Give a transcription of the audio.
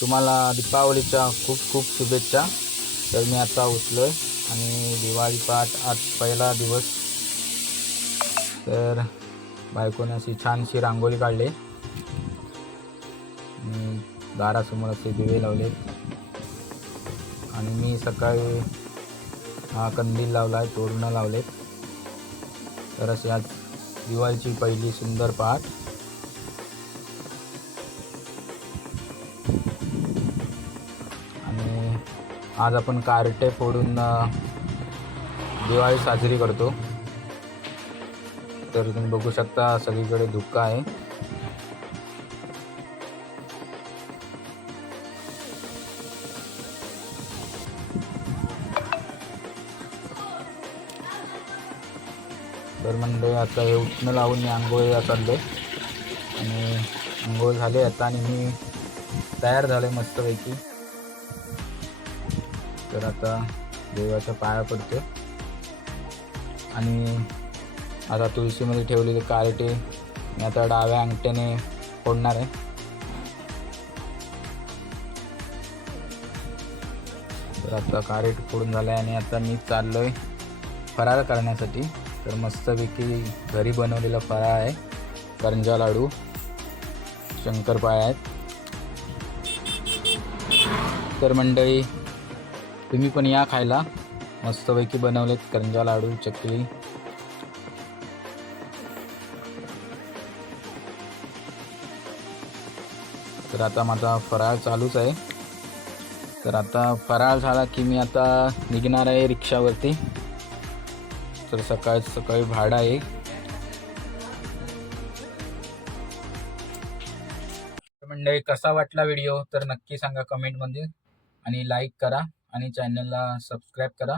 तुम्हाला दीपावलीच्या खूप खूप शुभेच्छा। तर मी आता उठलोय आणि दिवाळी पहाट आज पहिला दिवस। तर बायकोने अशी छानशी रांगोळी काढली, दारासमोर असे दिवे लावलेत आणि मी सकाळी हा कंदील लावलाय, तोरणं लावलेत। तर अशी आज दिवाळीची पहिली सुंदर पहाट। आणि आज आपण कार्टे फोडून दिवाळी साजरी करतो। तर तुम्ही बघू शकता सगळीकडे धुक्का आहे। तर मंडळी आता हे उठणं लावून मी आंघोळीला चाललो आणि आंघोळ झाले आता आणि मी तयार झाले मस्तपैकी। तर आता देवाच्या पाया पडतो आणि आता तुळशीमध्ये ठेवलेले कार्टे मी आता डाव्या अंगठ्याने फोडणार आहे। तर आता कार्ट फोडून झालं आहे आणि आता मी चाललोय फराळ करण्यासाठी। तर मस्तपैकी घरी बनवलेला फराळ आहे, करंजा लाडू, शंकरपाळ्या आहेत। तर मंडळी तुम्ही पण या खायला, मस्तपैकी बनवलेत करंजा लाडू, चकली। तर आता माझा फराळ चालूच आहे। तर आता फराळ झाला की मी आता निघणार आहे रिक्षावरती। तर सकाळी भाडं आहे। मंडळी कसा वाटला व्हिडिओ तर नक्की सांगा कमेंटमध्ये आणि लाईक करा आणि चॅनलला सबस्क्राईब करा।